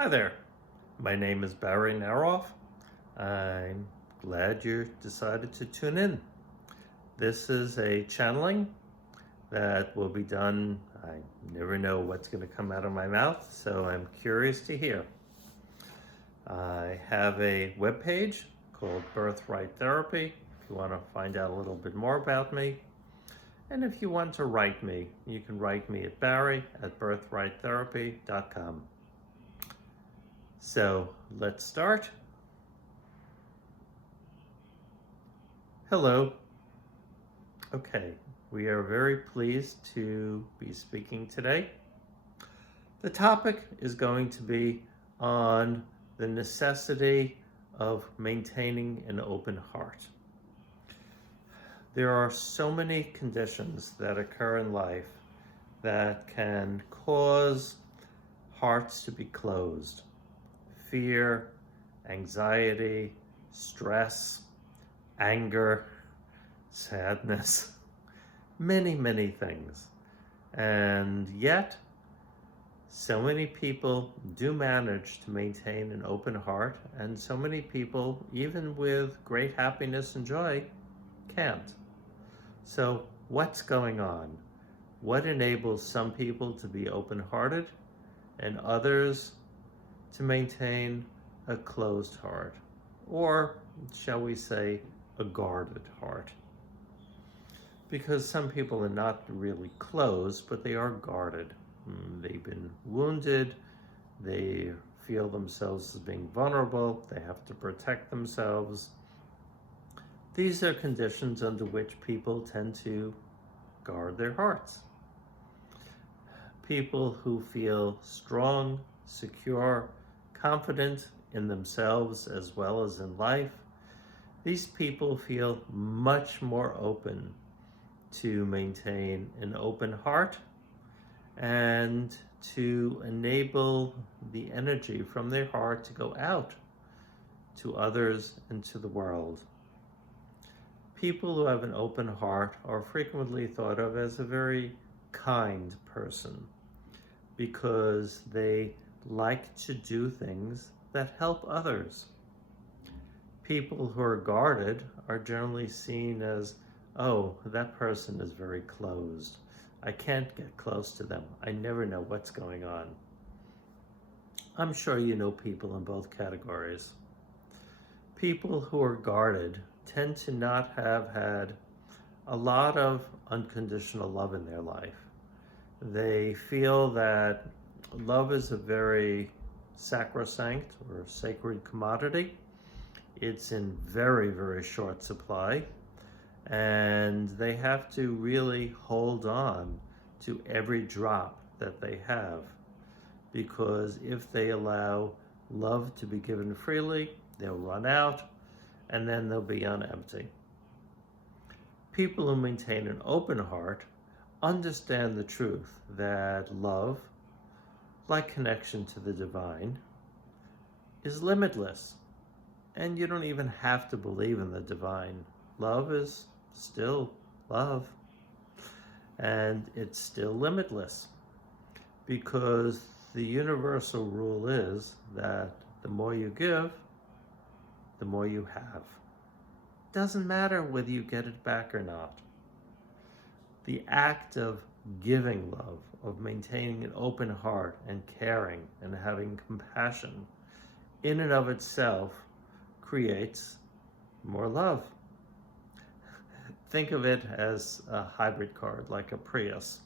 Hi there, my name is Barry Naroff. I'm glad you decided to tune in. This is a channeling that will be done. I never know what's going to come out of my mouth, so I'm curious to hear. I have a webpage called Birthright Therapy if you want to find out a little bit more about me. And if you want to write me, you can write me at barry@birthrighttherapy.com. So let's start. Hello. Okay, we are very pleased to be speaking today. The topic is going to be on the necessity of maintaining an open heart. There are so many conditions that occur in life that can cause hearts to be closed. Fear, anxiety, stress, anger, sadness, many things. And yet, so many people do manage to maintain an open heart, and so many people, even with great happiness and joy, can't. So what's going on? What enables some people to be open-hearted and others to maintain a closed heart, or shall we say a guarded heart? Because some people are not really closed, but they are guarded. They've been wounded, they feel themselves as being vulnerable, they have to protect themselves. These are conditions under which people tend to guard their hearts. People who feel strong, secure, confident in themselves as well as in life, these people feel much more open to maintain an open heart and to enable the energy from their heart to go out to others and to the world. People who have an open heart are frequently thought of as a very kind person because they like to do things that help others. People who are guarded are generally seen as, oh, that person is very closed. I can't get close to them. I never know what's going on. I'm sure you know people in both categories. People who are guarded tend to not have had a lot of unconditional love in their life. They feel that love is a very sacrosanct or sacred commodity. It's in very short supply, and they have to really hold on to every drop that they have, because if they allow love to be given freely, they'll run out and then they'll be on empty. People who maintain an open heart understand the truth that love, like connection to the divine, is limitless. And you don't even have to believe in the divine. Love is still love. And it's still limitless. Because the universal rule is that the more you give, the more you have. Doesn't matter whether you get it back or not. The act of giving love, of maintaining an open heart and caring and having compassion, in and of itself creates more love. Think of it as a hybrid car, like a Prius.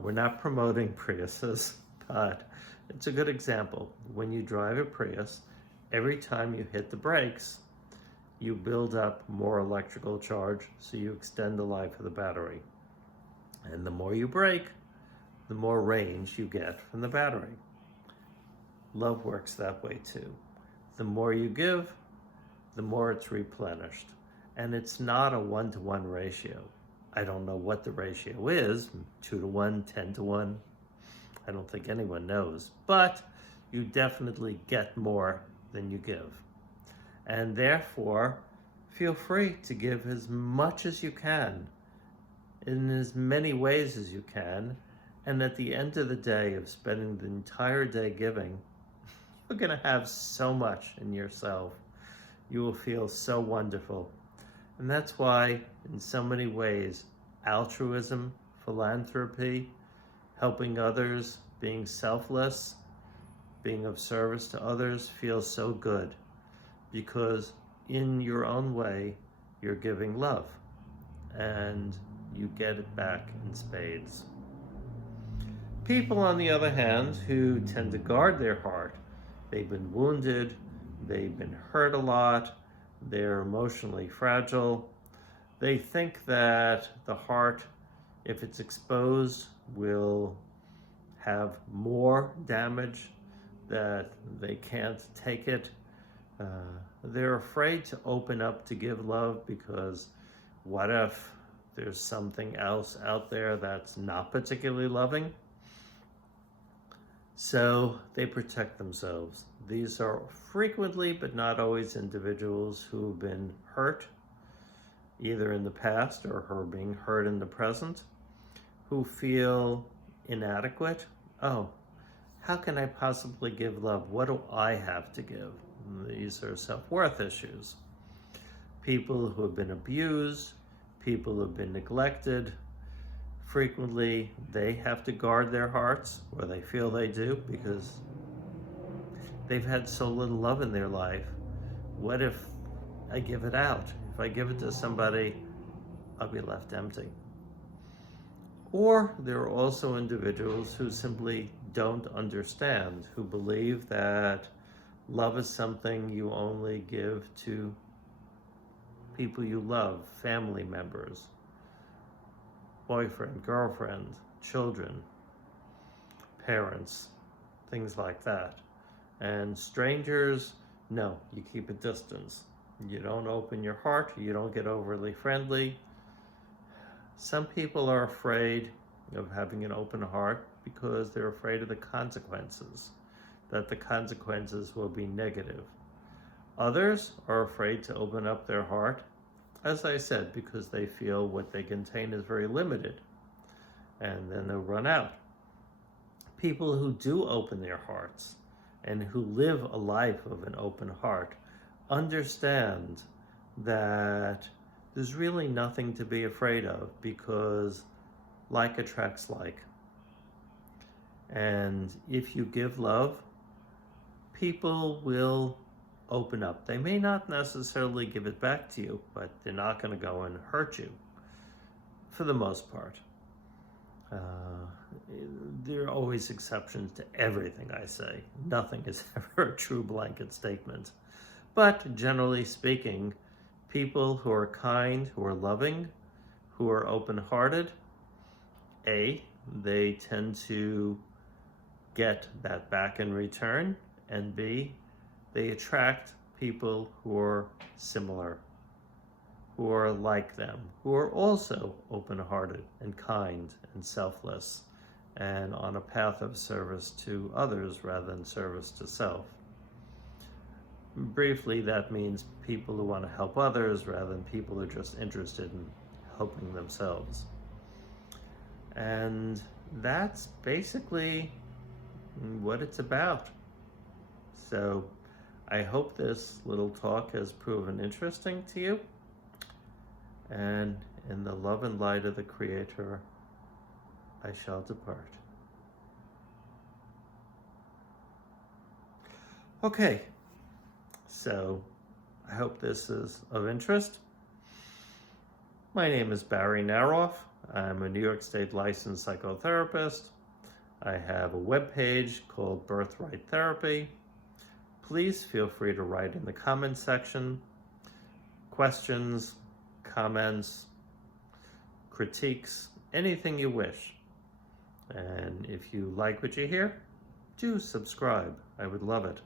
We're not promoting Priuses, but it's a good example. When you drive a Prius, every time you hit the brakes, you build up more electrical charge, so you extend the life of the battery. And the more you brake, the more range you get from the battery. Love works that way too. The more you give, the more it's replenished. And it's not a 1-to-1 ratio. I don't know what the ratio is, 2-to-1, 10-to-1. I don't think anyone knows. But you definitely get more than you give. And therefore, feel free to give as much as you can, in as many ways as you can, and at the end of the day of spending the entire day giving, are going to have so much in yourself. You will feel so wonderful. And that's why, in so many ways, altruism, philanthropy, helping others, being selfless, being of service to others feels so good, because in your own way, you're giving love, and you get it back in spades. People, on the other hand, who tend to guard their heart, they've been wounded, they've been hurt a lot, they're emotionally fragile. They think that the heart, if it's exposed, will have more damage, that they can't take it. They're afraid to open up to give love, because what if there's something else out there that's not particularly loving? So they protect themselves. These are frequently, but not always, individuals who've been hurt, either in the past or who are being hurt in the present, who feel inadequate. Oh, how can I possibly give love? What do I have to give? These are self-worth issues. People who have been abused, people who have been neglected, frequently they have to guard their hearts, or they feel they do, because they've had so little love in their life. What if I give it out? If I give it to somebody, I'll be left empty. Or there are also individuals who simply don't understand, who believe that love is something you only give to people you love, family members, boyfriend, girlfriend, children, parents, things like that. And strangers, no, you keep a distance. You don't open your heart, you don't get overly friendly. Some people are afraid of having an open heart because they're afraid of the consequences, that the consequences will be negative. Others are afraid to open up their heart, as I said, because they feel what they contain is very limited, and then they'll run out. People who do open their hearts and who live a life of an open heart understand that there's really nothing to be afraid of, because like attracts like. And if you give love, people will open up. They may not necessarily give it back to you, but they're not going to go and hurt you, for the most part. There are always exceptions to everything I say. Nothing is ever a true blanket statement. But generally speaking, people who are kind, who are loving, who are open-hearted, A, they tend to get that back in return, and B, they attract people who are similar, who are like them, who are also open-hearted and kind and selfless, and on a path of service to others rather than service to self. Briefly, that means people who want to help others rather than people who are just interested in helping themselves. And that's basically what it's about. So I hope this little talk has proven interesting to you. And in the love and light of the Creator, I shall depart. Okay, so I hope this is of interest. My name is Barry Naroff. I'm a New York State licensed psychotherapist. I have a webpage called Birthright Therapy. Please feel free to write in the comments section questions, comments, critiques, anything you wish. And if you like what you hear, do subscribe. I would love it.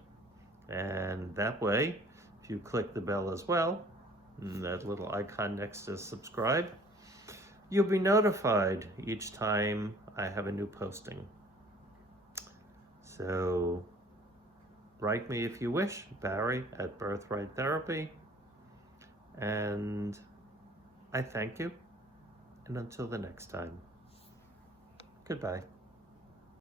And that way, if you click the bell as well, that little icon next to subscribe, you'll be notified each time I have a new posting. So write me if you wish, Barry at Birthright Therapy. And I thank you. And until the next time, goodbye.